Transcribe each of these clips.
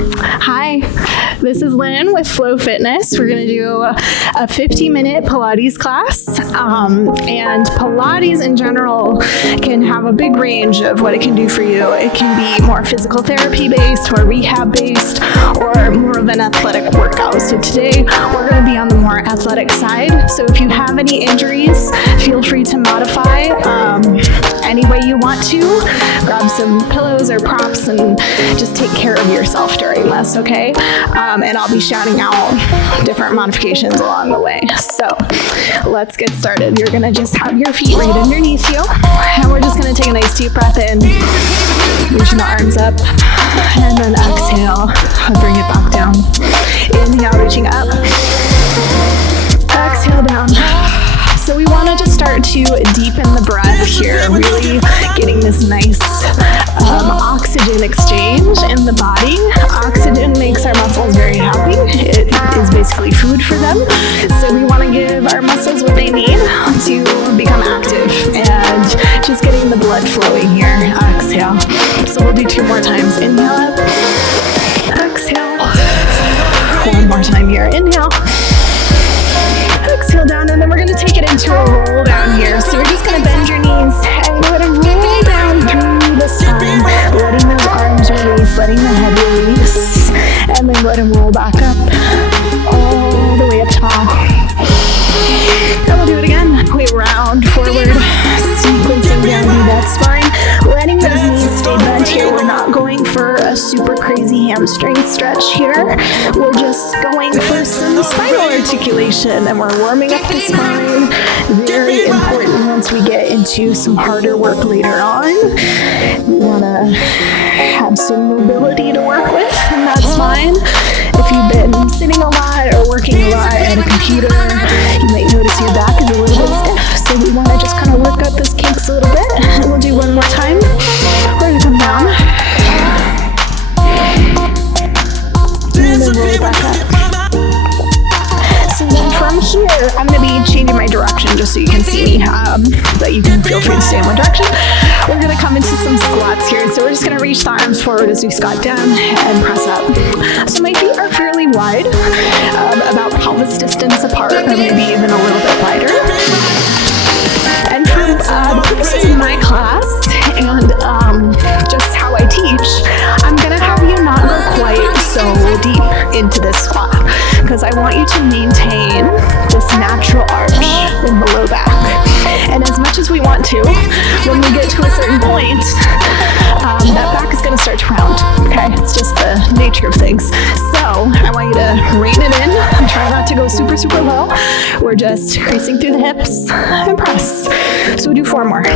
Hi, this is Lynn with Flow Fitness. We're going to do a 50-minute Pilates class. And Pilates in general can have a big range of what it can do for you. It can be more physical therapy based, more rehab based, or more of an athletic workout. So today we're going to be on the more athletic side. So if you have any injuries, feel free to modify any way you want to. Grab some pillows or props and just take care of yourself during this, okay? And I'll be shouting out different modifications along the way. So let's get started. You're gonna just have your feet right underneath you, and we're just gonna take a nice deep breath in, reaching the arms up, and then exhale, bring it back down. Inhale, reaching up, exhale down. So we want to just start to deepen the breath here, really getting this nice oxygen exchange in the body. Oxygen makes our muscles very happy. It is basically food for them. So we want to give our muscles what they need to become active and just getting the blood flowing here. Exhale. So we'll do 2 more times. Inhale up, exhale. 1 more time here. Inhale. Exhale down, and then we're going to take it into a roll down here. So we're just going to bend your knees and go ahead and roll down through the spine, letting those arms release, letting the head release, and then go ahead and roll back up all the way up tall. And we'll do it again. We round forward, sequencing down through that spine, letting those knees stay bent here. We're not going for a super crazy hamstring stretch here. We're just going for some spinal articulation, and we're warming up the spine. Very important once we get into some harder work later on. We want to have some mobility to work with, and that's fine. If you've been sitting a lot or working a lot at a computer, you might notice your back is a little bit stiff. So we want to just kind of work up those kinks a little bit. And we'll do 1 more time. We're going to come down. And then roll back up. So then from here, I'm going to be changing my direction just so you can see me, but you can feel free to stay in one direction. We're going to come into some squats here. So we're just going to reach the arms forward as we squat down and press up. So my feet are fairly wide, about pelvis distance apart, or maybe even a little bit wider. And for the purposes of my class and just how I teach, I'm going to have you not go quite so deep into this squat, because I want you to maintain this natural arch in the low back. And as much as we want to, when we get to a certain point, that back is going to start to round. Okay, it's just the nature of things. So I want you to rein it in and try not to go super, super low. We're just creasing through the hips and press. So we'll do 4 more.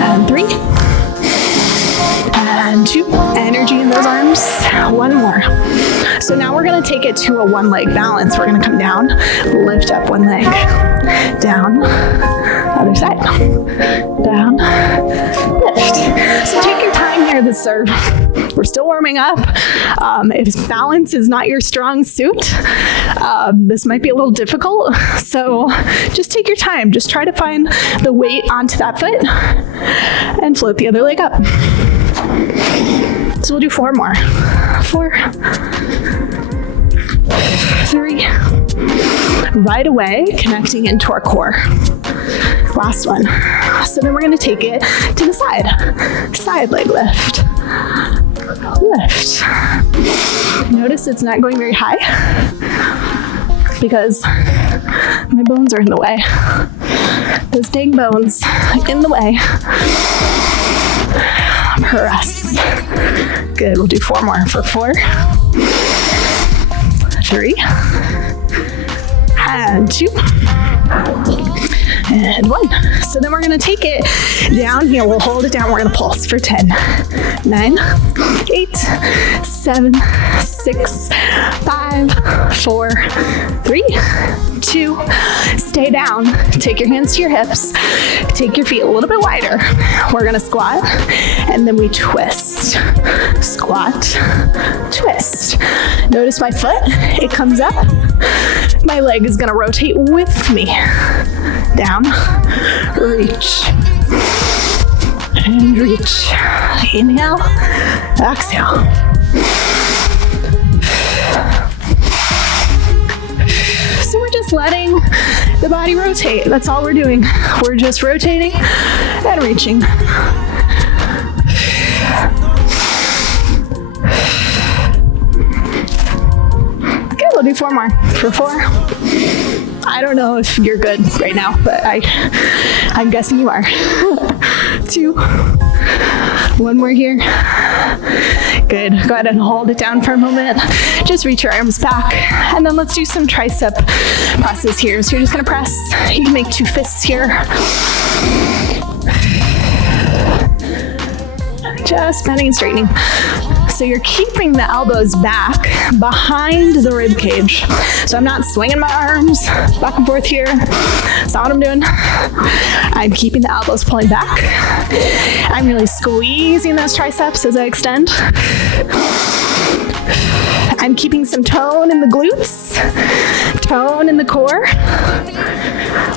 And 3. And 2. Energy in those arms. 1 more. So now we're going to take it to a 1-leg balance. We're going to come down, lift up 1 leg, down, other side, down, lift. So take your time here. We're still warming up. If balance is not your strong suit, this might be a little difficult. So just take your time. Just try to find the weight onto that foot and float the other leg up. So we'll do 4 more. 4, 3. Right away, connecting into our core. Last one. So then we're going to take it to the side. Side leg lift. Lift. Notice it's not going very high because my bones are in the way. Those dang bones in the way. Press. Good. We'll do 4 more for 4, 3, and 2, and 1. So then we're going to take it down here. We'll hold it down. We're going to pulse for 10, 9, 8, 7, 6, 5, 4, 3, 2. Stay down. Take your hands to your hips. Take your feet a little bit wider. We're going to squat, and then we twist. Squat, twist. Notice my foot. It comes up. My leg is going to rotate with me. Down, reach, and reach. Inhale, exhale. So we're just letting the body rotate. That's all we're doing. We're just rotating and reaching. Okay, we'll do 4 more. For 4. I don't know if you're good right now, but I'm guessing you are. 2. 1 more here. Good. Go ahead and hold it down for a moment. Just reach your arms back. And then let's do some tricep presses here. So you're just going to press. You can make 2 fists here. Just bending and straightening. So you're keeping the elbows back behind the rib cage. So I'm not swinging my arms back and forth here. That's not what I'm doing. I'm keeping the elbows pulling back. I'm really squeezing those triceps as I extend. I'm keeping some tone in the glutes, tone in the core.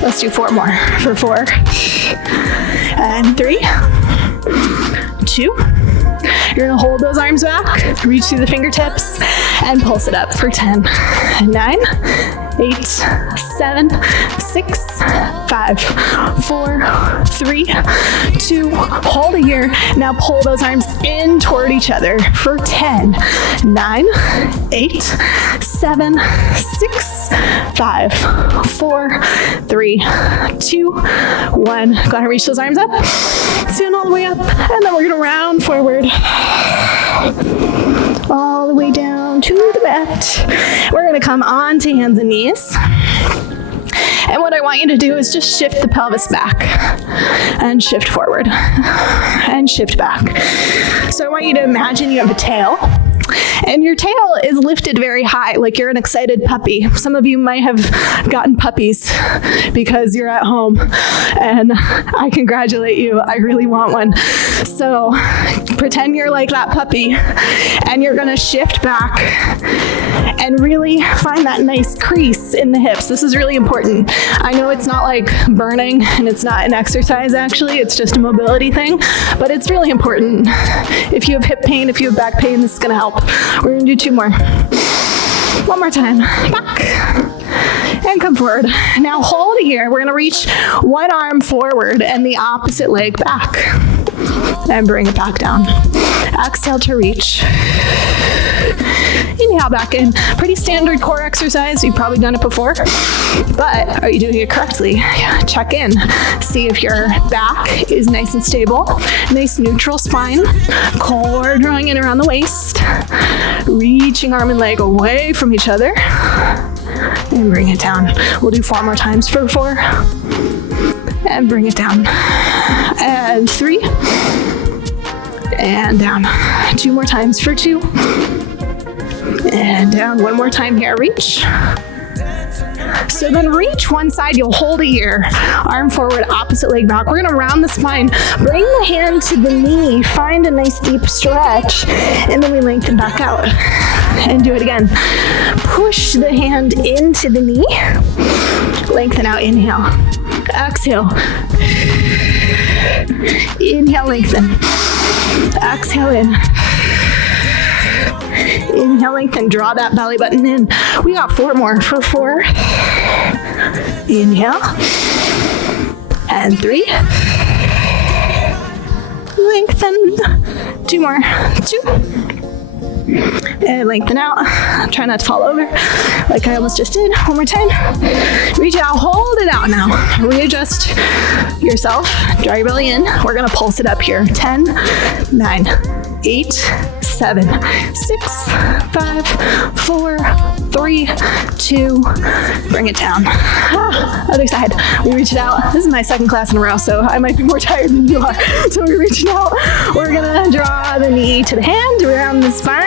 Let's do 4 more. For 4. And 3, 2. You're gonna hold those arms back, reach through the fingertips, and pulse it up for 10, 9, 8, 7, 6, 5, 4, 3, 2, hold it here. Now pull those arms in toward each other for 10, 9, 8, 7, 6, 5, 4, 3, 2, 1. Go ahead and reach those arms up. Stand all the way up, and then we're gonna round forward. All the way down to the mat. We're gonna come onto hands and knees. And what I want you to do is just shift the pelvis back and shift forward and shift back. So I want you to imagine you have a tail. And your tail is lifted very high, like you're an excited puppy. Some of you might have gotten puppies because you're at home, and I congratulate you. I really want one. So pretend you're like that puppy, and you're gonna shift back and really find that nice crease in the hips. This is really important. I know it's not like burning, and it's not an exercise actually, it's just a mobility thing, but it's really important. If you have hip pain, if you have back pain, this is gonna help. We're gonna do 2 more. 1 more time. Back. And come forward. Now hold it here. We're gonna reach one arm forward and the opposite leg back. And bring it back down. Exhale to reach. Inhale back in. Pretty standard core exercise. You've probably done it before. But are you doing it correctly? Check in. See if your back is nice and stable. Nice neutral spine. Core drawing in around the waist. Reaching arm and leg away from each other. And bring it down. We'll do 4 more times for 4. And bring it down. And 3. And down. 2 more times for 2. And down. 1 more time here. Reach. So then reach one side. You'll hold it here. Arm forward, opposite leg back. We're going to round the spine. Bring the hand to the knee. Find a nice deep stretch. And then we lengthen back out. And do it again. Push the hand into the knee. Lengthen out. Inhale. Exhale. Inhale, lengthen. Exhale in. Inhale, lengthen. Draw that belly button in. We got 4 more for 4. Inhale. And 3. Lengthen. 2 more. 2. And lengthen out. Try not to fall over like I almost just did. 1 more time. Reach out. Hold it out now. Readjust yourself. Draw your belly in. We're going to pulse it up here. 10, 9, 8, 7, 6, 5, 4, 3, 2. Bring it down. Other side. We reach it out. This is my 2nd class in a row, so I might be more tired than you are. So we reach it out. We're going to draw the knee to the hand, around the spine,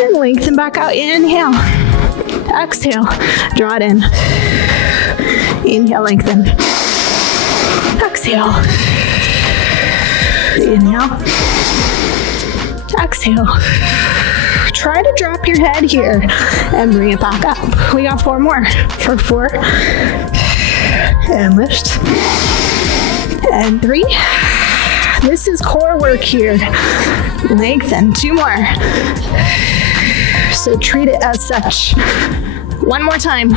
and lengthen back out. Inhale. Exhale. Draw it in. Inhale, lengthen. Exhale. Inhale. Exhale. Try to drop your head here and bring it back up. We got 4 more for 4. And lift. And 3. This is core work here. Lengthen. 2 more. So treat it as such. 1 more time.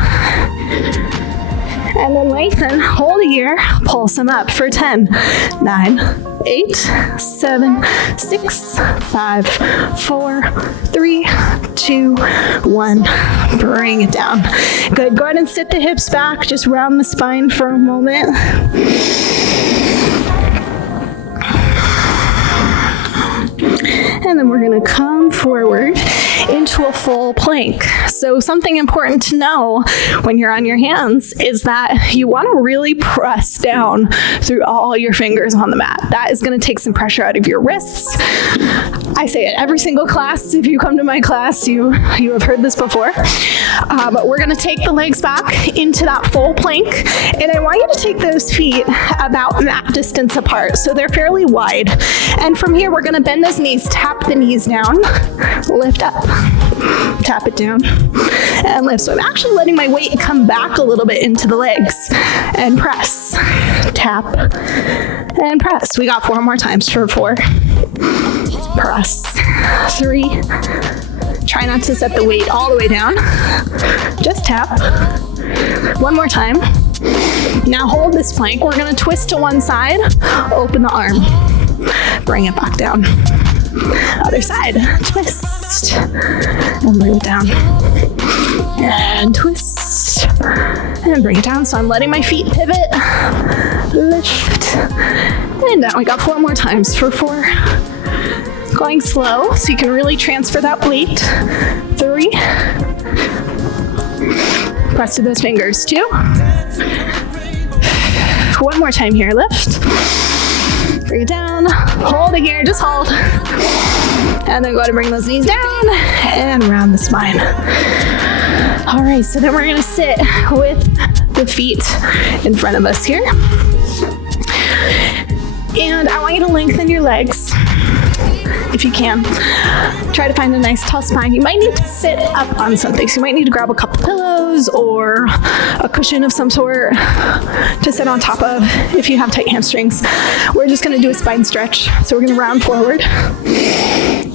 And then lengthen, hold here, pulse them up for 10, 9, 8, 7, 6, 5, 4, 3, 2, 1. Bring it down. Good. Go ahead and sit the hips back. Just round the spine for a moment. And then we're going to come forward into a full plank. So something important to know when you're on your hands is that you want to really press down through all your fingers on the mat. That is going to take some pressure out of your wrists. I say it every single class. If you come to my class, you have heard this before. But we're going to take the legs back into that full plank. And I want you to take those feet about mat distance apart. So they're fairly wide. And from here, we're going to bend those knees, tap the knees down, lift up, tap it down, and lift. So I'm actually letting my weight come back a little bit into the legs and press, tap, and press. We got 4 more times for 4. Press. 3. Try not to set the weight all the way down. Just tap. 1 more time. Now hold this plank. We're going to twist to one side, open the arm. Bring it back down. Other side, twist, and bring it down. And twist, and bring it down. So I'm letting my feet pivot, lift, and down. We got 4 more times for 4. Going slow, so you can really transfer that weight. 3. Press to those fingers. 2. 1 more time here, lift. Bring it down, hold it here, just hold. And then go ahead and bring those knees down and round the spine. All right, so then we're gonna sit with the feet in front of us here. And I want you to lengthen your legs if you can. Try to find a nice tall spine. You might need to sit up on something. So you might need to grab a couple pillows or a cushion of some sort to sit on top of if you have tight hamstrings. We're just gonna do a spine stretch. So we're gonna round forward,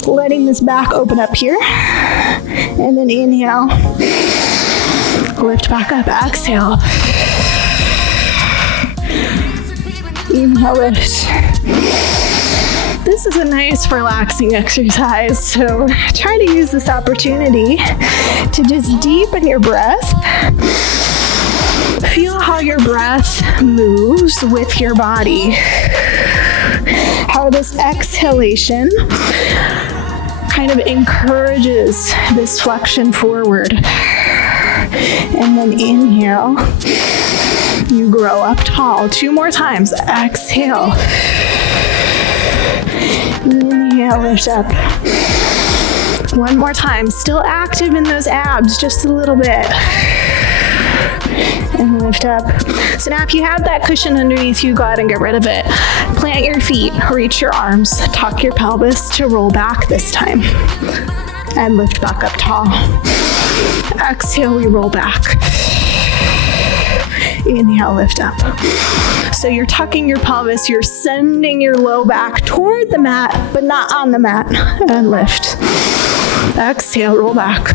letting this back open up here. And then inhale, lift back up, exhale. Inhale, lift. This is a nice relaxing exercise, so try to use this opportunity to just deepen your breath. Feel how your breath moves with your body. How this exhalation kind of encourages this flexion forward. And then inhale, you grow up tall. 2 more times. Exhale. Inhale, lift up. 1 more time. Still active in those abs, just a little bit. And lift up. So now if you have that cushion underneath you, go ahead and get rid of it. Plant your feet, reach your arms, tuck your pelvis to roll back this time. And lift back up tall. Exhale, we roll back. Inhale, lift up. So you're tucking your pelvis, you're sending your low back toward the mat, but not on the mat. And lift. Exhale, roll back.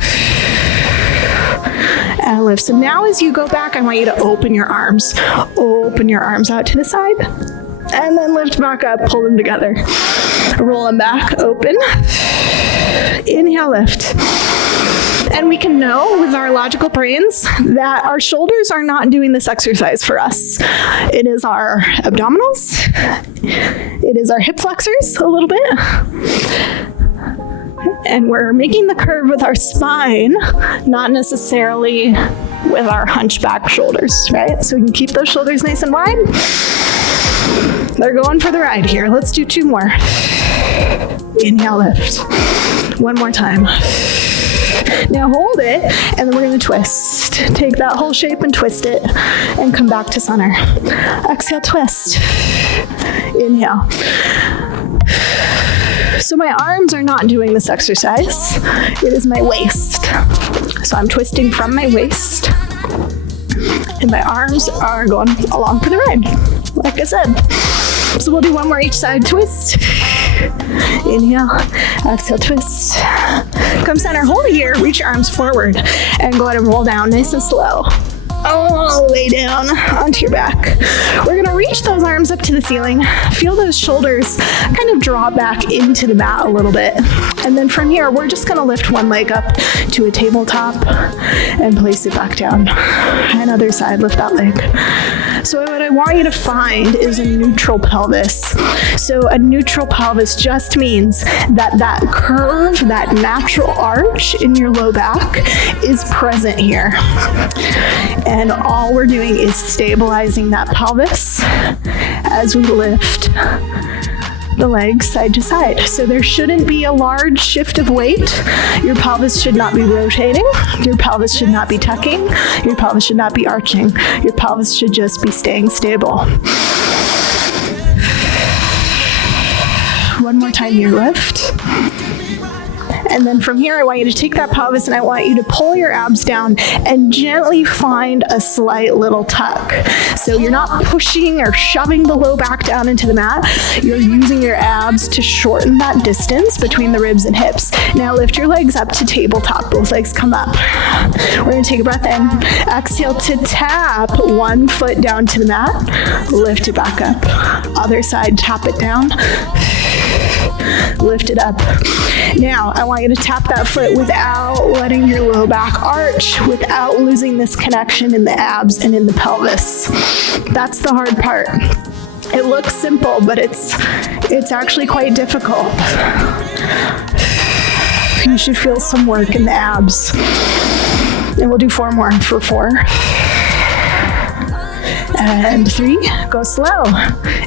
And lift. So now as you go back, I want you to open your arms. Open your arms out to the side. And then lift back up, pull them together. Roll them back, open. Inhale, lift. And we can know with our logical brains that our shoulders are not doing this exercise for us. It is our abdominals. It is our hip flexors a little bit. And we're making the curve with our spine, not necessarily with our hunchback shoulders, right? So we can keep those shoulders nice and wide. They're going for the ride here. Let's do 2 more. Inhale, lift. 1 more time. Now hold it, and then we're going to twist. Take that whole shape and twist it, and come back to center. Exhale, twist. Inhale. So my arms are not doing this exercise. It is my waist. So I'm twisting from my waist, and my arms are going along for the ride, like I said. So we'll do one more each side. Twist. Inhale, exhale, twist. Come center, hold it here, reach your arms forward, and go ahead and roll down nice and slow. All the way down onto your back. We're gonna reach those arms up to the ceiling. Feel those shoulders kind of draw back into the mat a little bit. And then from here, we're just gonna lift one leg up to a tabletop and place it back down. And other side, lift that leg. So what I want you to find is a neutral pelvis. So a neutral pelvis just means that that curve, that natural arch in your low back is present here. And all we're doing is stabilizing that pelvis as we lift the legs side to side. So there shouldn't be a large shift of weight. Your pelvis should not be rotating. Your pelvis should not be tucking. Your pelvis should not be arching. Your pelvis should just be staying stable. One more time, your lift. And then from here, I want you to take that pelvis and I want you to pull your abs down and gently find a slight little tuck. So you're not pushing or shoving the low back down into the mat. You're using your abs to shorten that distance between the ribs and hips. Now lift your legs up to tabletop. Both legs come up. We're going to take a breath in. Exhale to tap one foot down to the mat. Lift it back up. Other side, tap it down. Lift it up. Now, I want you to tap that foot without letting your low back arch, without losing this connection in the abs and in the pelvis. That's the hard part. It looks simple, but it's actually quite difficult. You should feel some work in the abs. And we'll do 4 more for 4. And 3, go slow.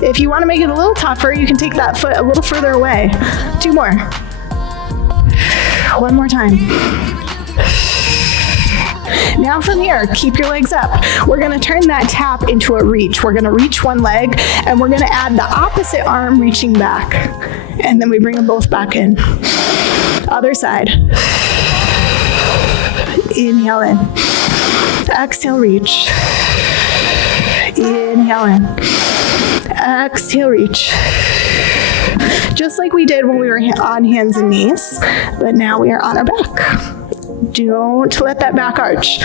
If you want to make it a little tougher, you can take that foot a little further away. 2 more. 1 more time. Now from here, keep your legs up. We're going to turn that tap into a reach. We're going to reach one leg and we're going to add the opposite arm reaching back. And then we bring them both back in. Other side. Inhale in. Exhale, reach. Inhale in. Exhale, reach. Just like we did when we were on hands and knees, but now we are on our back. Don't let that back arch.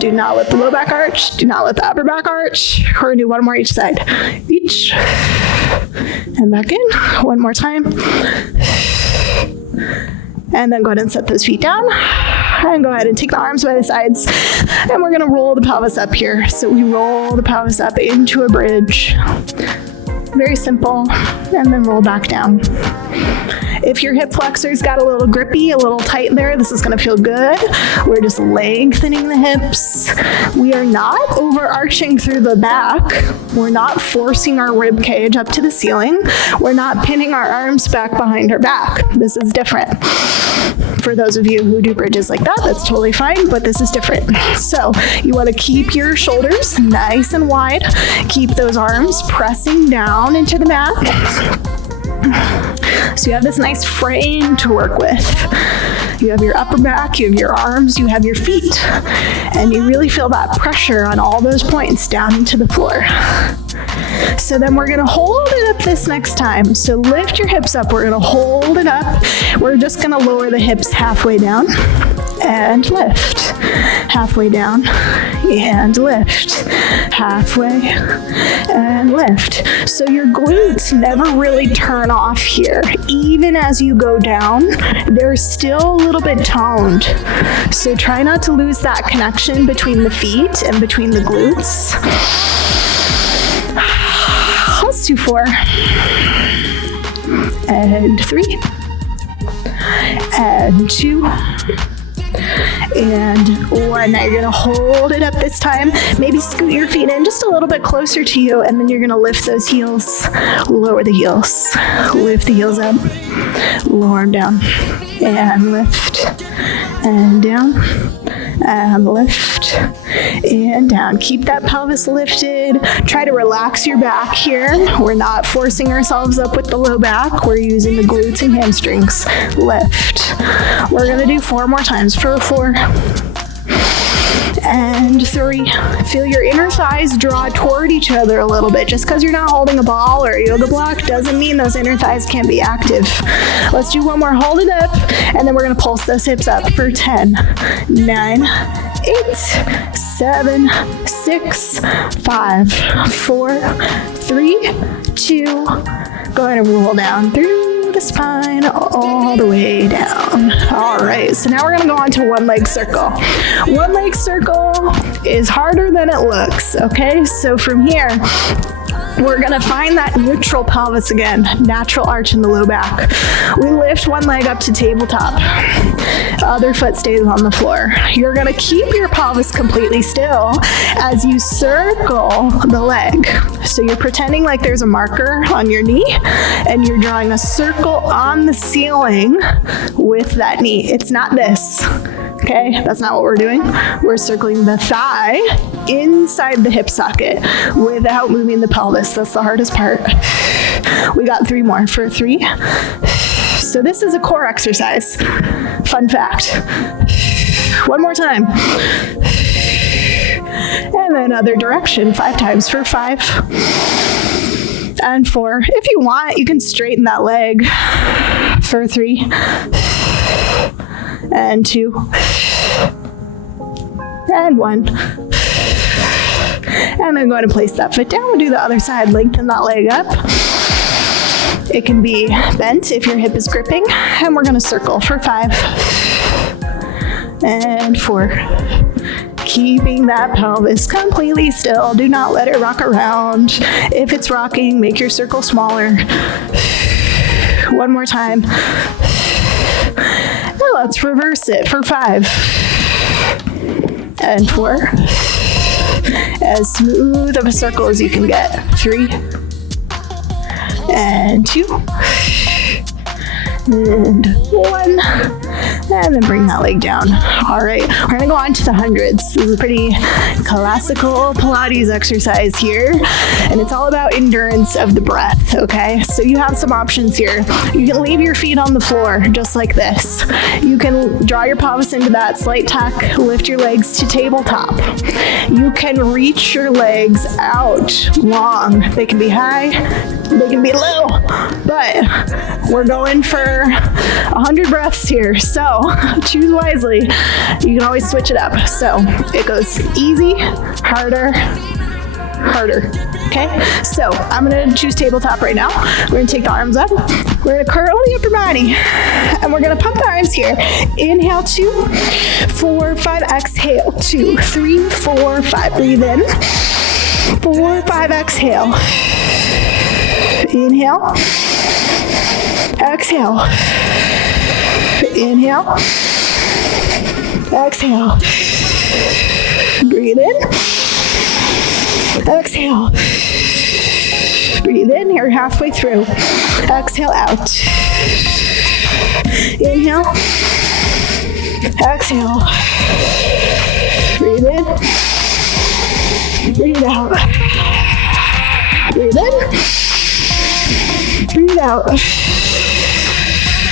Do not let the low back arch. Do not let the upper back arch. We're going to do 1 more each side. Each. And back in. 1 more time. And then go ahead and set those feet down. And go ahead and take the arms by the sides. And we're going to roll the pelvis up here. So we roll the pelvis up into a bridge. Very simple. And then roll back down. If your hip flexors got a little grippy, a little tight there, this is going to feel good. We're just lengthening the hips. We are not overarching through the back. We're not forcing our rib cage up to the ceiling. We're not pinning our arms back behind our back. This is different. For those of you who do bridges like that, that's totally fine, but this is different. So you want to keep your shoulders nice and wide. Keep those arms pressing down into the mat. So you have this nice frame to work with. You have your upper back, you have your arms, you have your feet, and you really feel that pressure on all those points down into the floor. So then we're gonna hold it up this next time. So lift your hips up, we're gonna hold it up. We're just gonna lower the hips halfway down and lift. Halfway down and lift. Halfway and lift. So your glutes never really turn off here. Even as you go down, they're still a little bit toned. So try not to lose that connection between the feet and between the glutes. Let's do 4. And 3. And 2. And 1. Now you're gonna hold it up this time. Maybe scoot your feet in just a little bit closer to you, and then you're gonna lift those heels. Lower the heels. Lift the heels up. Lower them down. And lift. And down. And lift. And down. Keep that pelvis lifted. Try to relax your back here. We're not forcing ourselves up with the low back. We're using the glutes and hamstrings. Lift. We're gonna do 4 more times for 4. and 3. Feel your inner thighs draw toward each other a little bit. Just because you're not holding a ball or a yoga block doesn't mean those inner thighs can't be active. Let's do one more. Hold it up, and then we're going to pulse those hips up for 10, 9, 8, 7, 6, 5, 4, 3, 2. Go ahead and roll down through the spine all the way down. All right, so now we're gonna go on to one leg circle. One leg circle is harder than it looks, okay? So from here, we're gonna find that neutral pelvis again, natural arch in the low back. We lift one leg up to tabletop. Other foot stays on the floor. You're gonna keep your pelvis completely still as you circle the leg. So you're pretending like there's a marker on your knee and you're drawing a circle on the ceiling with that knee. It's not this. Okay, that's not what we're doing. We're circling the thigh inside the hip socket without moving the pelvis. That's the hardest part. We got 3 more for 3. So this is a core exercise. Fun fact. One more time. And then other direction, 5 times for 5. And 4. If you want, you can straighten that leg for 3. And 2, and 1, and I'm going to place that foot down. We'll do the other side, lengthen that leg up. It can be bent if your hip is gripping, and we're going to circle for 5, and 4. Keeping that pelvis completely still. Do not let it rock around. If it's rocking, make your circle smaller. One more time. Let's reverse it for 5 and 4. As smooth of a circle as you can get. 3 and 2 and 1. And then bring that leg down. All right, we're gonna go on to the hundreds. This is a pretty classical Pilates exercise here, and it's all about endurance of the breath, okay? So you have some options here. You can leave your feet on the floor, just like this. You can draw your pelvis into that slight tuck, lift your legs to tabletop. You can reach your legs out long. They can be high, they can be low, but we're going for 100 breaths here, so choose wisely. You can always switch it up. So it goes easy, harder, harder. Okay, so I'm gonna choose tabletop right now. We're gonna take the arms up. We're gonna curl the upper body, and we're gonna pump the arms here. Inhale, 2, 4, 5. Exhale, 2, 3, 4, 5. Breathe in. 4, 5. Exhale. Inhale. Exhale. Inhale. Exhale. Breathe in. Exhale. Breathe in. You're halfway through. Exhale out. Inhale. Exhale. Breathe in. Breathe out. Breathe in. Breathe out.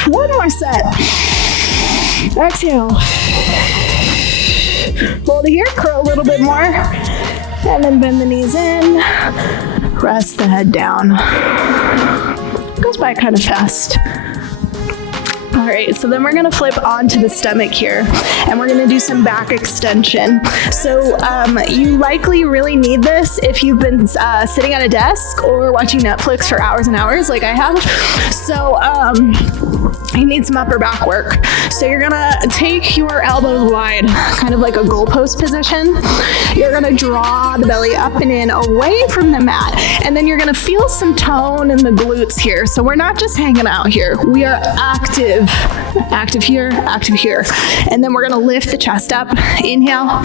One more set. Exhale. Hold it here, curl a little bit more, and then bend the knees in. Rest the head down. Goes by kind of fast. All right, so then we're gonna flip onto the stomach here, and we're gonna do some back extension. So you likely really need this if you've been sitting at a desk or watching Netflix for hours and hours like I have. So you need some upper back work. So you're gonna take your elbows wide, kind of like a goalpost position. You're gonna draw the belly up and in away from the mat, and then you're gonna feel some tone in the glutes here. So we're not just hanging out here, we are active. Active here, active here. And then we're gonna lift the chest up. Inhale.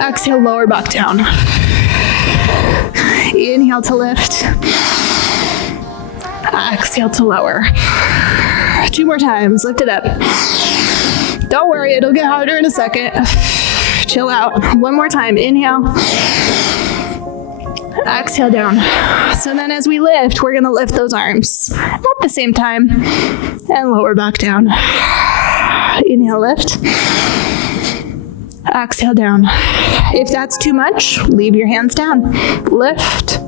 Exhale, lower back down. Inhale to lift. Exhale to lower. 2 more times, lift it up. Don't worry, it'll get harder in a second. Chill out. 1 more time, inhale. Exhale down. So then as we lift, we're gonna lift those arms at the same time and lower back down. Inhale, lift. Exhale down. If that's too much, leave your hands down. Lift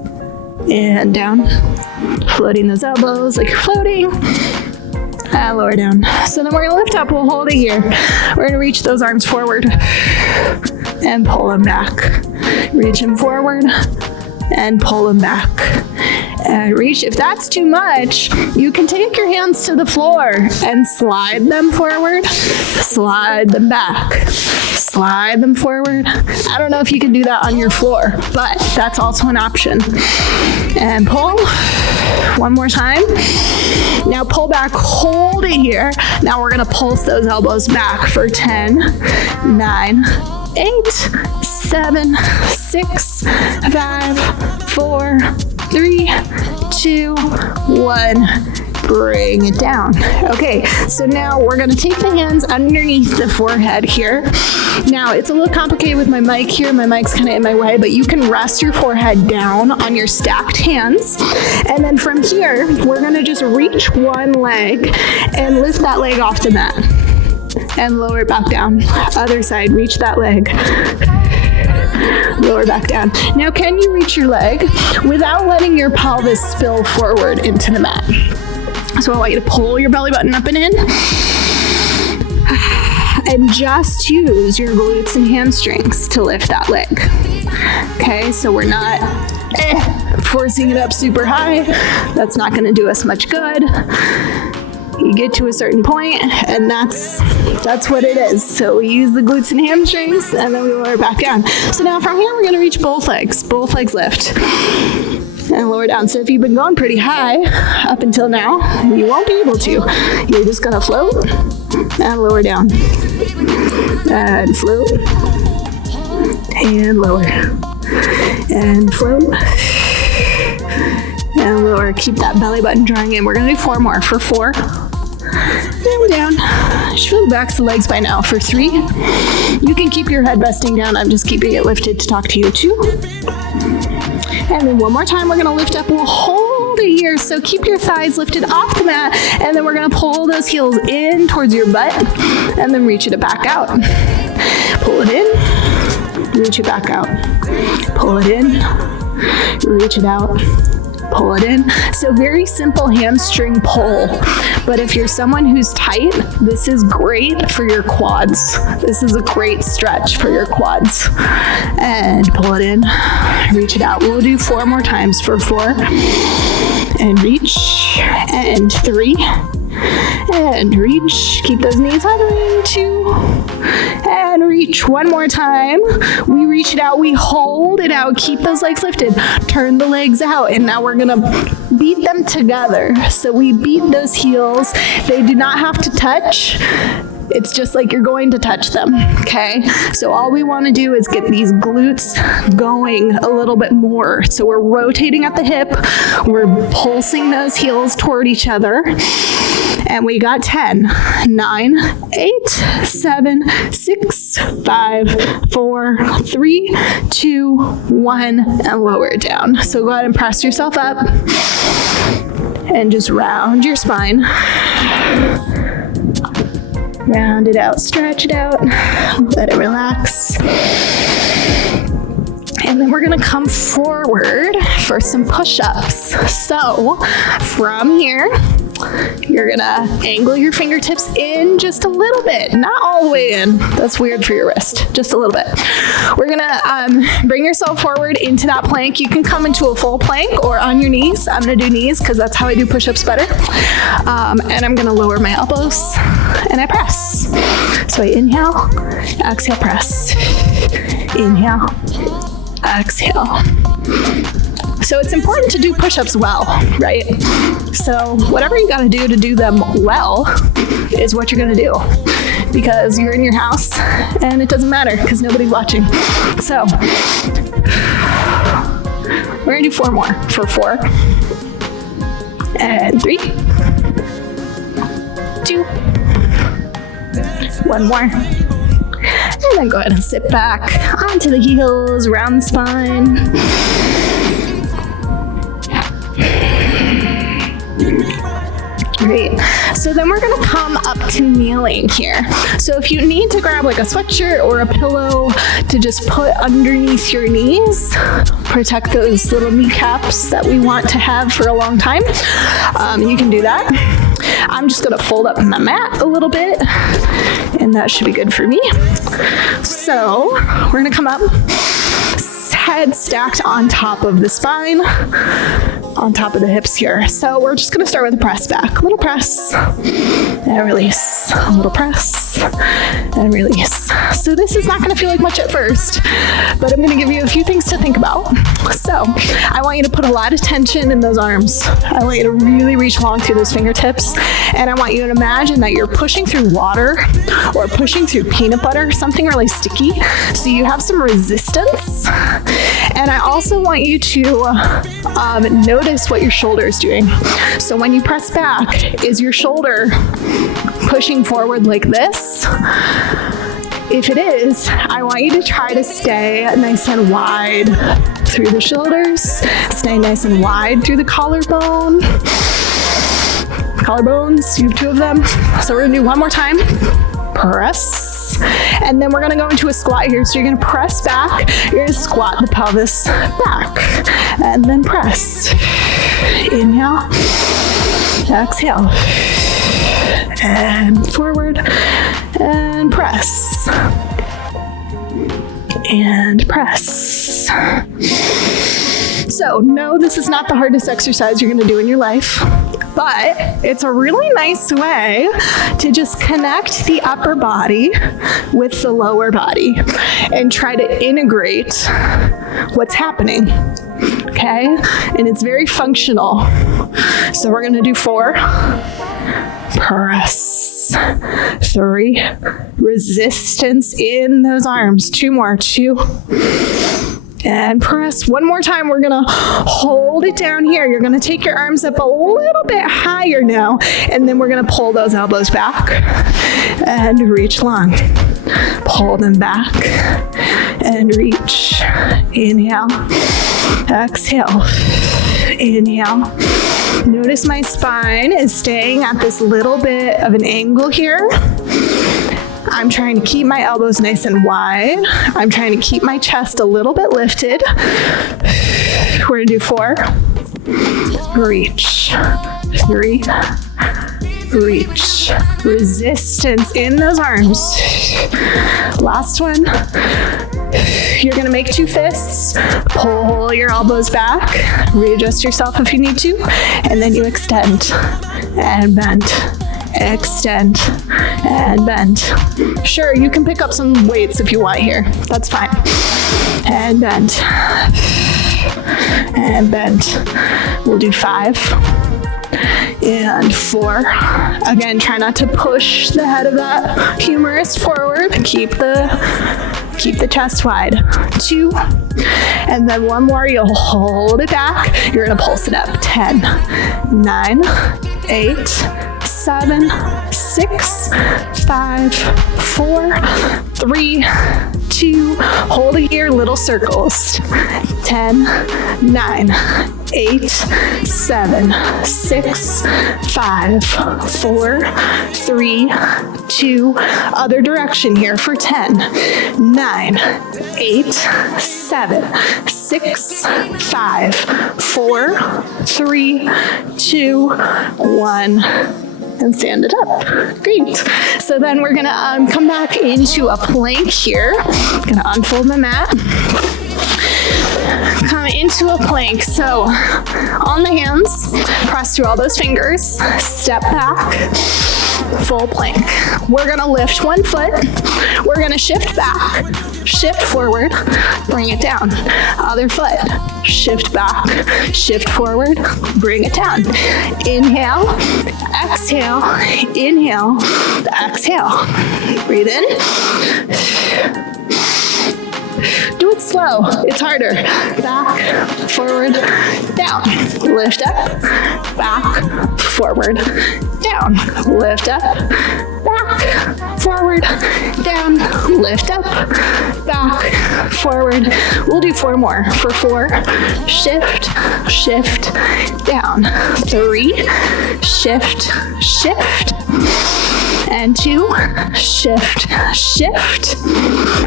and down. Floating those elbows like you're floating. And lower down. So then we're gonna lift up, we'll hold it here. We're gonna reach those arms forward and pull them back. Reach them forward and pull them back. And reach. If that's too much, you can take your hands to the floor and slide them forward, slide them back, slide them forward. I don't know if you can do that on your floor, but that's also an option. And pull. One more time. Now pull back, hold it here. Now we're gonna pulse those elbows back for 10, 9, 8, 7, 6, 5, 4, 3, 2, 1. Bring it down. Okay, so now we're gonna take the hands underneath the forehead here. Now, it's a little complicated with my mic here. My mic's kind of in my way, but you can rest your forehead down on your stacked hands. And then from here, we're gonna just reach one leg and lift that leg off the mat. And lower it back down. Other side, reach that leg. Lower back down. Now, can you reach your leg without letting your pelvis spill forward into the mat? So I want you to pull your belly button up and in. And just use your glutes and hamstrings to lift that leg. Okay, so we're not forcing it up super high. That's not gonna do us much good. You get to a certain point, and that's what it is. So we use the glutes and hamstrings, and then we lower back down. So now from here, we're gonna reach both legs lift. And lower down. So if you've been going pretty high up until now, you won't be able to. You're just gonna float and lower down. And float. And lower. And float. And lower. Keep that belly button drawing in. We're gonna do 4 more. For 4. And down. You should feel the backs of the legs by now. For 3. You can keep your head resting down. I'm just keeping it lifted to talk to you. 2. And then one more time, we're gonna lift up. We'll hold it here. So keep your thighs lifted off the mat. And then we're gonna pull those heels in towards your butt. And then reach it back out. Pull it in. Reach it back out. Pull it in. Reach it out. Pull it in. So very simple hamstring pull. But if you're someone who's tight, this is great for your quads. This is a great stretch for your quads. And pull it in, reach it out. We'll do 4 more times for 4. And reach, and 3. And reach, keep those knees hovering. 2. And reach one more time. We reach it out, we hold it out, keep those legs lifted, turn the legs out, and now we're gonna beat them together. So we beat those heels. They do not have to touch. It's just like you're going to touch them, okay? So all we want to do is get these glutes going a little bit more. So we're rotating at the hip, we're pulsing those heels toward each other, and we got 10, 9, 8, 7, 6, 5, 4, 3, 2, 1, and lower it down. So go ahead and press yourself up and just round your spine. Round it out, stretch it out, let it relax. And then we're gonna come forward for some push-ups. So from here, you're gonna angle your fingertips in just a little bit, not all the way in. That's weird for your wrist, just a little bit. We're gonna bring yourself forward into that plank. You can come into a full plank or on your knees. I'm gonna do knees because that's how I do push-ups better. And I'm gonna lower my elbows and I press. So I inhale, exhale, press. Inhale, exhale. So it's important to do push-ups well, right? So whatever you gotta do to do them well is what you're gonna do, because you're in your house and it doesn't matter because nobody's watching. So we're gonna do 4 more for 4 and 3, 2, 1 more. And then go ahead and sit back onto the heels, round the spine. Great. So then we're gonna come up to kneeling here. So if you need to grab like a sweatshirt or a pillow to just put underneath your knees, protect those little kneecaps that we want to have for a long time, you can do that. I'm just gonna fold up my mat a little bit, and that should be good for me. So we're gonna come up, head stacked on top of the spine, on top of the hips here. So we're just gonna start with a press back. A little press, and release. A little press, and release. So this is not gonna feel like much at first, but I'm gonna give you a few things to think about. So I want you to put a lot of tension in those arms. I want you to really reach long through those fingertips, and I want you to imagine that you're pushing through water or pushing through peanut butter, something really sticky, so you have some resistance. And I also want you to notice what your shoulder is doing. So when you press back, is your shoulder pushing forward like this? If it is, I want you to try to stay nice and wide through the shoulders, stay nice and wide through the collarbone. Collarbones, you have two of them. So we're gonna do one more time. Press, and then we're gonna go into a squat here. So you're gonna press back, you're gonna squat the pelvis back, and then press. Inhale, exhale, and forward, and press, and press. So no, this is not the hardest exercise you're gonna do in your life, but it's a really nice way to just connect the upper body with the lower body and try to integrate what's happening, okay? And it's very functional. So we're gonna do 4, press, 3, resistance in those arms, 2 more, 2, and press. One more time, we're gonna hold it down here. You're gonna take your arms up a little bit higher now, and then we're gonna pull those elbows back and reach long. Pull them back and reach. Inhale, exhale, inhale. Notice my spine is staying at this little bit of an angle here. I'm trying to keep my elbows nice and wide. I'm trying to keep my chest a little bit lifted. We're gonna do 4. Reach. 3. Reach. Resistance in those arms. Last one. You're gonna make 2 fists. Pull your elbows back. Readjust yourself if you need to. And then you extend and bend. Extend and bend. Sure, you can pick up some weights if you want here. That's fine. And bend. And bend. We'll do 5 and 4. Again, try not to push the head of that humerus forward. Keep the chest wide. 2. And then 1 more, you'll hold it back. You're gonna pulse it up. 10, 9, 8, 7, 6, 5, 4, 3, 2, hold it here, little circles. 10, 9, 8, 7, 6, 5, 4, 3, 2, other direction here for 10, 9, 8, 7, 6, 5, 4, 3, 2, 1. And stand it up. Great. So then we're gonna come back into a plank here. I'm gonna unfold my mat. Come into a plank. So on the hands, press through all those fingers, step back, full plank. We're gonna lift 1 foot. We're gonna shift back, shift forward, bring it down. Other foot, shift back, shift forward, bring it down. Inhale, exhale, inhale, exhale. Breathe in. Do it slow. It's harder. Back, forward, down. Lift up, back, forward, down. Lift up, back, forward, down. Lift up, back, forward. We'll do 4 more. For 4, shift, shift, down. 3, shift, shift. And 2, shift, shift.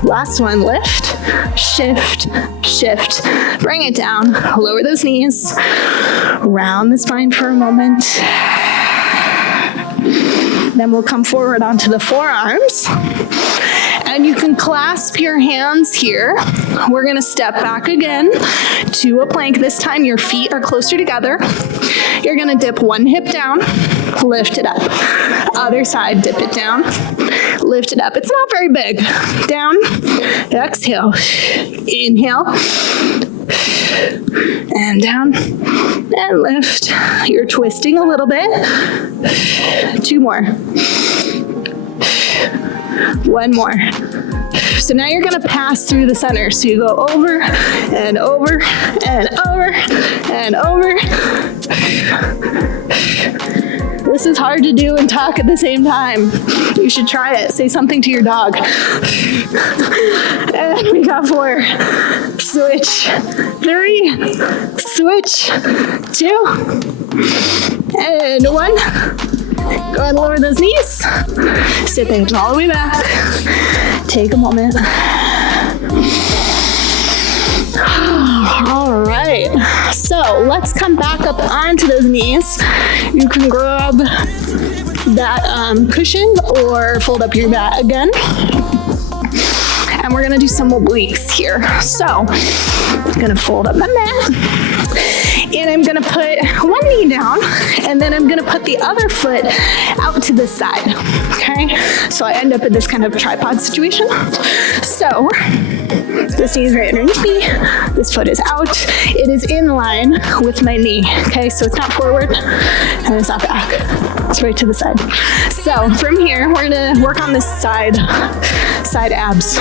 Last one, lift, shift, shift. Bring it down, lower those knees, round the spine for a moment. Then we'll come forward onto the forearms. And you can clasp your hands here. We're gonna step back again to a plank. This time your feet are closer together. You're gonna dip one hip down, lift it up. Other side, dip it down, lift it up. It's not very big. Down, exhale, inhale, and down, and lift. You're twisting a little bit. 2 more. 1 more. So now you're gonna pass through the center. So you go over and over and over and over. This is hard to do and talk at the same time. You should try it. Say something to your dog. And we got 4. Switch. 3. Switch. 2. And 1. Go ahead and lower those knees. Sit things all the way back. Take a moment. All right. So let's come back up onto those knees. You can grab that cushion or fold up your mat again. And we're gonna do some obliques here. So I'm gonna fold up my mat. And I'm gonna put one knee down, and then I'm gonna put the other foot out to the side, okay? So I end up in this kind of tripod situation. So this knee is right underneath me, this foot is out. It is in line with my knee, okay? So it's not forward, and it's not back. It's right to the side. So from here, we're gonna work on this side abs.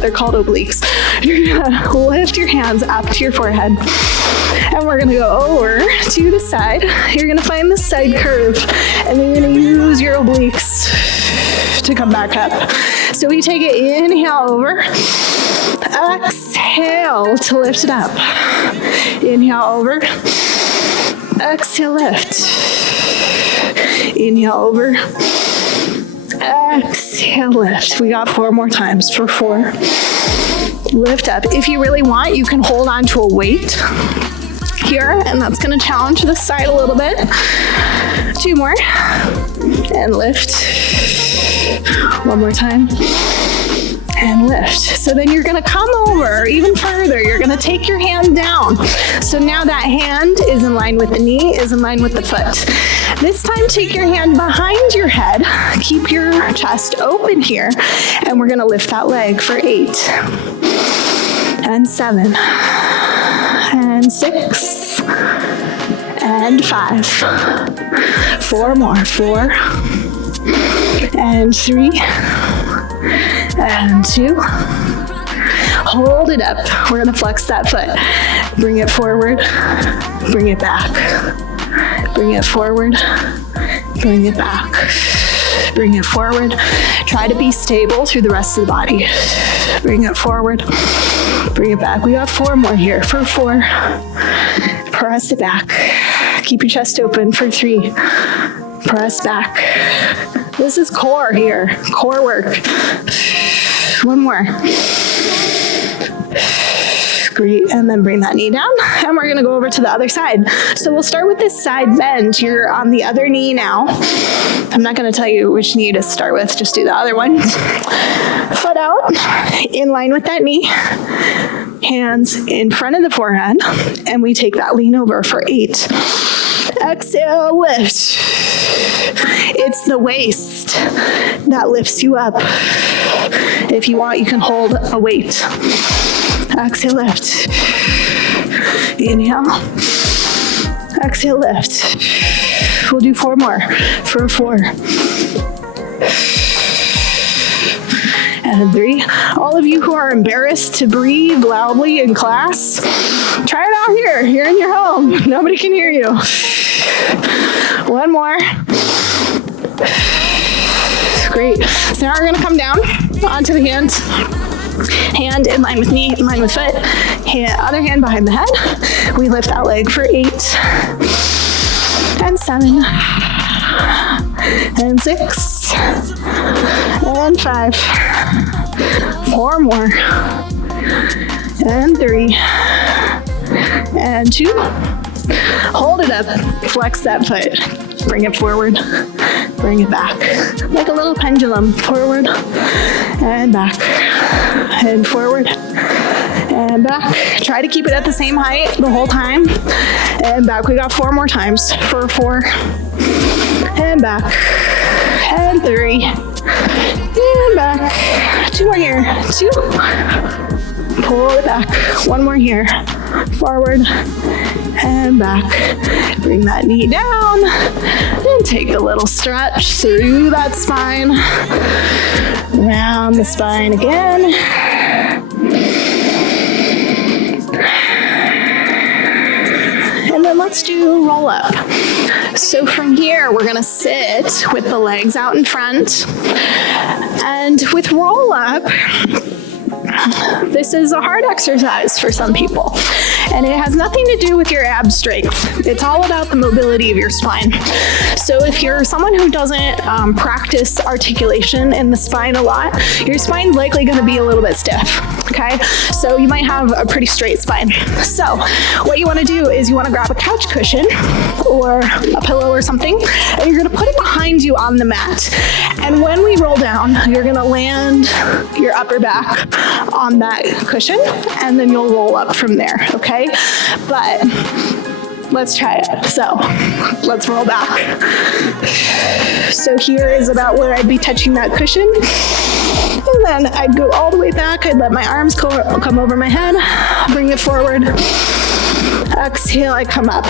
They're called obliques. You're gonna lift your hands up to your forehead. And we're gonna go over to the side. You're gonna find the side curve, and then you're gonna use your obliques to come back up. So we take it, inhale over, exhale to lift it up. Inhale over, exhale lift. Inhale over, exhale lift. We got 4 more times for 4. Lift up. If you really want, you can hold on to a weight here, and that's going to challenge the side a little bit. 2 more, and lift. 1 more time, and lift. So then you're going to come over even further. You're going to take your hand down. So now that hand is in line with the knee, is in line with the foot. This time, take your hand behind your head. Keep your chest open here, and we're going to lift that leg for 8, and 7, and 6, and 5. 4 more. 4, and 3, and 2. Hold it up. We're gonna flex that foot. Bring it forward, bring it back. Bring it forward, bring it back. Bring it forward. Try to be stable through the rest of the body. Bring it forward, bring it back. We got 4 more here. For 4, press it back. Keep your chest open for 3. Press back. This is core here, core work. 1 more. Great, and then bring that knee down, and we're gonna go over to the other side. So we'll start with this side bend. You're on the other knee now. I'm not gonna tell you which knee to start with, just do the other one. Foot out, in line with that knee. Hands in front of the forehead, and we take that lean over for 8. Exhale, lift. It's the waist that lifts you up. If you want, you can hold a weight. Exhale, lift. Inhale. Exhale, lift. We'll do 4 more for 4. And 3. All of you who are embarrassed to breathe loudly in class, try it out here. You're in your home. Nobody can hear you. 1 more. Great. So now we're going to come down onto the hands. Hand in line with knee, in line with foot. Other hand behind the head. We lift that leg for 8 and 7 and 6 and 5. 4 more and 3 and 2. Hold it up. Flex that foot. Bring it forward. Bring it back. Like a little pendulum. Forward and back. And forward and back. Try to keep it at the same height the whole time. And back. We got 4 more times for 4. And back. And 3. And back. 2 more here. 2. Pull it back. 1 more here. Forward and back. Bring that knee down and take a little stretch through that spine. Round the spine again. And then let's do roll up. So from here, we're gonna sit with the legs out in front. And with roll up, this is a hard exercise for some people, and it has nothing to do with your ab strength. It's all about the mobility of your spine. So if you're someone who doesn't practice articulation in the spine a lot, your spine's likely going to be a little bit stiff, okay? So you might have a pretty straight spine. So what you want to do is you want to grab a couch cushion or a pillow or something, and you're going to put it behind you on the mat. And when we roll down, you're going to land your upper back on that cushion, and then you'll roll up from there, okay? But let's try it. So let's roll back. So here is about where I'd be touching that cushion. And then I'd go all the way back. I'd let my arms come over my head, bring it forward. Exhale, I come up.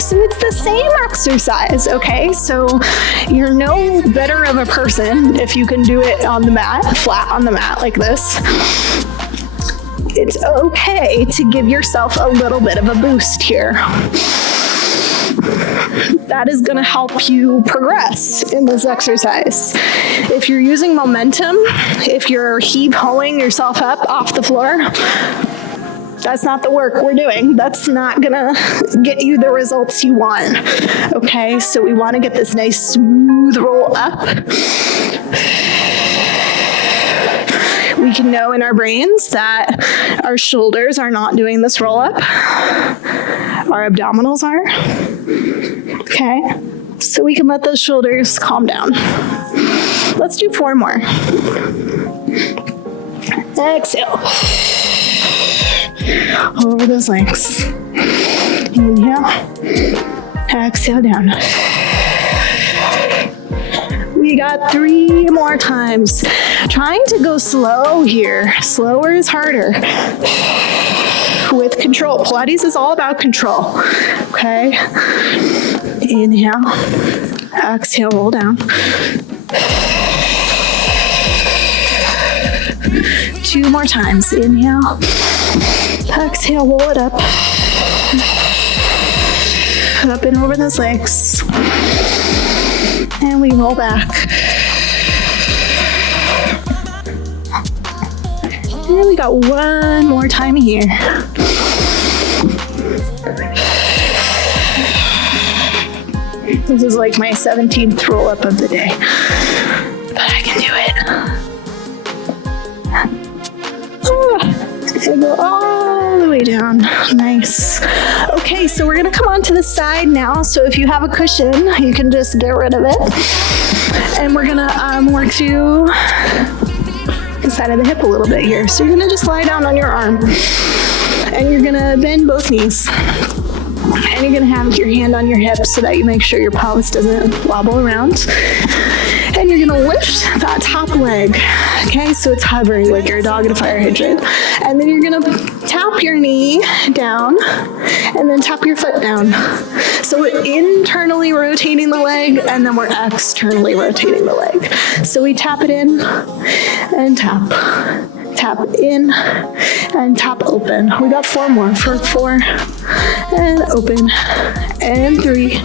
So it's the same exercise, okay? So you're no better of a person if you can do it on the mat, flat on the mat like this. It's okay to give yourself a little bit of a boost here. That is going to help you progress in this exercise. If you're using momentum, if you're heave-hoeing yourself up off the floor, that's not the work we're doing. That's not gonna get you the results you want. Okay, so we wanna get this nice smooth roll up. We can know in our brains that our shoulders are not doing this roll up. Our abdominals are. Okay, so we can let those shoulders calm down. Let's do 4 more. Exhale. Over those legs. Inhale. Exhale down. We got 3 more times. Trying to go slow here. Slower is harder. With control. Pilates is all about control. Okay. Inhale. Exhale, roll down. 2 more times. Inhale. Exhale, roll it up. Up and over those legs. And we roll back. And we got 1 more time here. This is like my 17th roll up of the day. But I can do it. And go all the way down. Nice. Okay, so we're gonna come onto the side now. So if you have a cushion, you can just get rid of it. And we're gonna work through the side of the hip a little bit here. So you're gonna just lie down on your arm. And you're gonna bend both knees. And you're gonna have your hand on your hip so that you make sure your pelvis doesn't wobble around. And you're gonna lift that top leg. Okay, so it's hovering like you're a dog in a fire hydrant. And then you're gonna tap your knee down and then tap your foot down. So we're internally rotating the leg and then we're externally rotating the leg. So we tap it in and tap. Tap in and tap open. We got 4 more for 4 and open and 3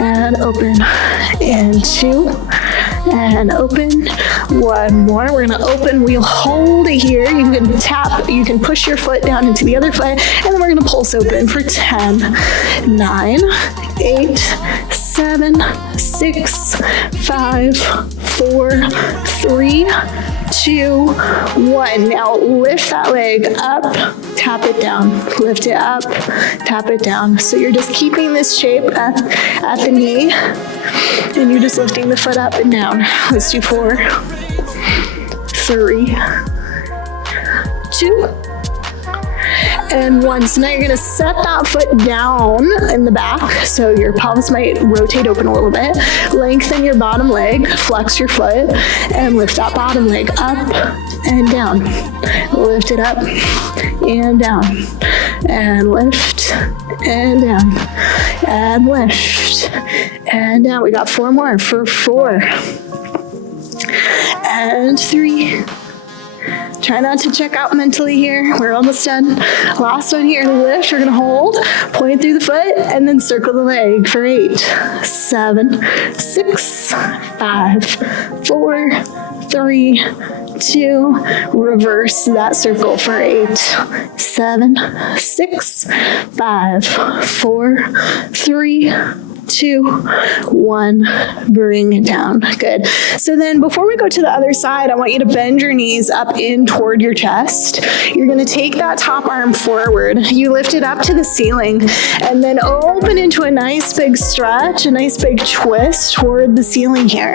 and open and 2 and open. One more. We're gonna open. We'll hold it here. You can tap, you can push your foot down into the other foot, and then we're gonna pulse open for 10, 9, 8, 7, 6, 5, 4, 3, 2, 1. Now lift that leg up, tap it down, lift it up, tap it down. So you're just keeping this shape at the knee, and you're just lifting the foot up and down. Let's do 4, 3, 2, and 1. So now you're gonna set that foot down in the back, so your pelvis might rotate open a little bit. Lengthen your bottom leg, flex your foot, and lift that bottom leg up and down. Lift it up and down, and lift and down, and lift and down. We got 4 more for 4 and 3. Try not to check out mentally here. We're almost done. Last one here, lift. We're gonna hold, point through the foot, and then circle the leg for 8, 7, 6, 5, 4, 3, 2. Reverse that circle for 8, 7, 6, 5, 4, 3, 2, 1, bring it down. Good. So then before we go to the other side, I want you to bend your knees up in toward your chest. You're going to take that top arm forward. You lift it up to the ceiling and then open into a nice big stretch, a nice big twist toward the ceiling here.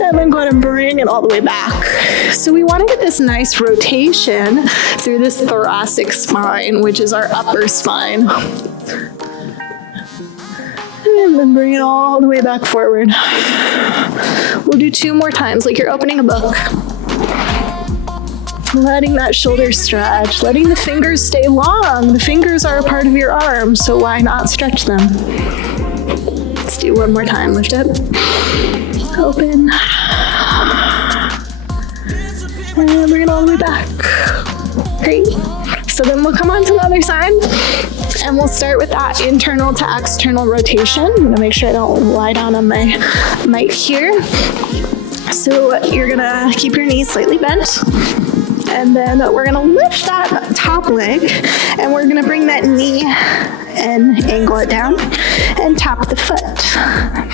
And then go ahead and bring it all the way back. So we want to get this nice rotation through this thoracic spine, which is our upper spine. And then bring it all the way back forward. We'll do 2 more times, like you're opening a book. Letting that shoulder stretch, letting the fingers stay long. The fingers are a part of your arm, so why not stretch them? Let's do 1 more time. Lift up, open, and bring it all the way back. Great. So then we'll come on to the other side. And we'll start with that internal to external rotation. I'm gonna make sure I don't lie down on my mic here. So you're gonna keep your knees slightly bent. And then we're gonna lift that top leg and we're gonna bring that knee and angle it down and tap the foot.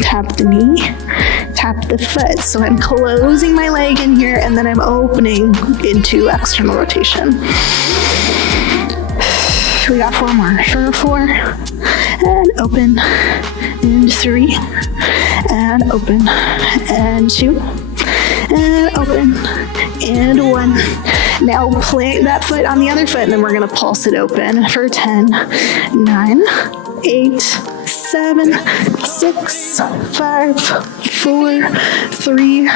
Tap the knee, tap the foot. So I'm closing my leg in here and then I'm opening into external rotation. We got 4 more. For 4, and open, and 3, and open, and 2, and open, and 1. Now plant that foot on the other foot, and then we're gonna pulse it open for 10, 9, 8, 7, 6, 5, 4, 3,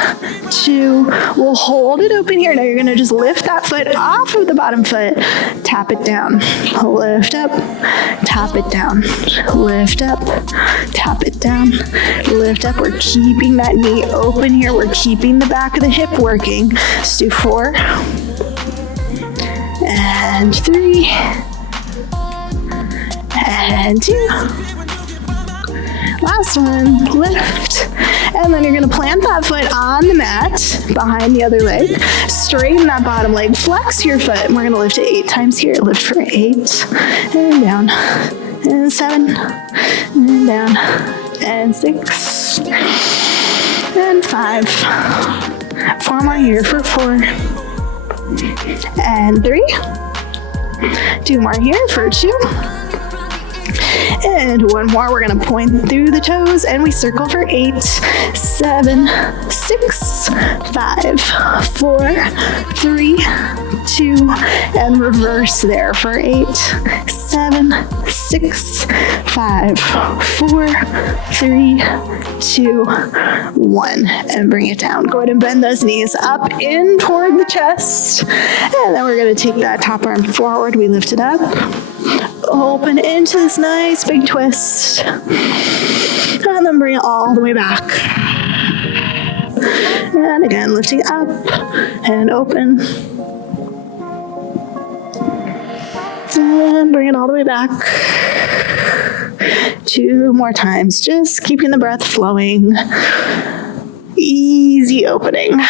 2. We'll hold it open here. Now you're gonna just lift that foot off of the bottom foot, tap it down, lift up, tap it down, lift up, tap it down, lift up. We're keeping that knee open here. We're keeping the back of the hip working. Let's do 4, and 3, and 2. Last one, lift. And then you're gonna plant that foot on the mat behind the other leg. Straighten that bottom leg, flex your foot, and we're gonna lift it 8 times here. Lift for 8, and down, and 7, and down, and 6, and 5. 4 more here for 4, and 3. 2 more here for 2. And 1 more, we're gonna point through the toes and we circle for 8, 7, 6, 5, 4, 3, 2, and reverse there for 8, 7, 6, 5, 4, 3, 2, 1, and bring it down. Go ahead and bend those knees up in toward the chest, and then we're gonna take that top arm forward. We lift it up, open into this nice big twist, and then bring it all the way back. And again, lifting up and open, and bring it all the way back. 2 more times, just keeping the breath flowing. opening.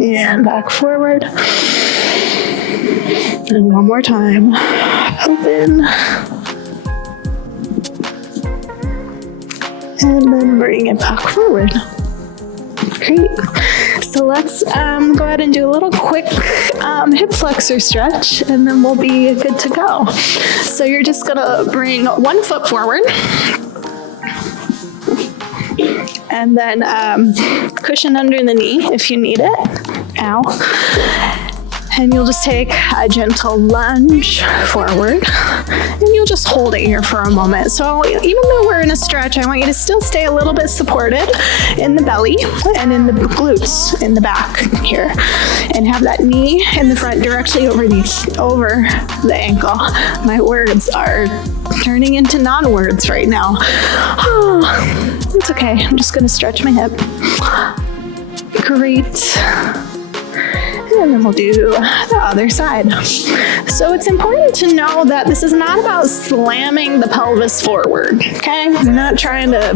And back forward. And one more time. Open. And then bring it back forward. Great. So let's go ahead and do a little quick hip flexor stretch, and then we'll be good to go. So you're just gonna bring one foot forward, and then cushion under the knee if you need it. Ow. And you'll just take a gentle lunge forward, and you'll just hold it here for a moment. So even though we're in a stretch, I want you to still stay a little bit supported in the belly and in the glutes in the back here, and have that knee in the front directly over the ankle. My words are turning into non-words right now. Oh, it's okay. I'm just gonna stretch my hip. Great. And then we'll do the other side. So it's important to know that this is not about slamming the pelvis forward, okay? We're not trying to,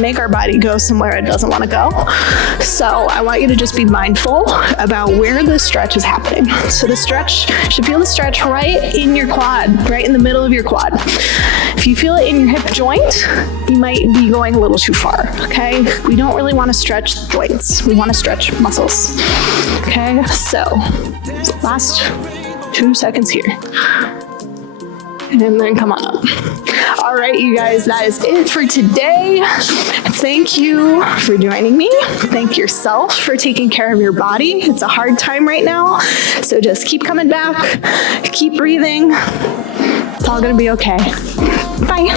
make our body go somewhere it doesn't want to go. So I want you to just be mindful about where the stretch is happening. So the stretch, you should feel the stretch right in your quad, right in the middle of your quad. If you feel it in your hip joint, you might be going a little too far, okay? We don't really want to stretch joints. We want to stretch muscles, okay? So last 2 seconds here. And then come on up. All right, you guys, that is it for today. Thank you for joining me. Thank yourself for taking care of your body. It's a hard time right now, so just keep coming back, keep breathing. It's all gonna be okay. Bye.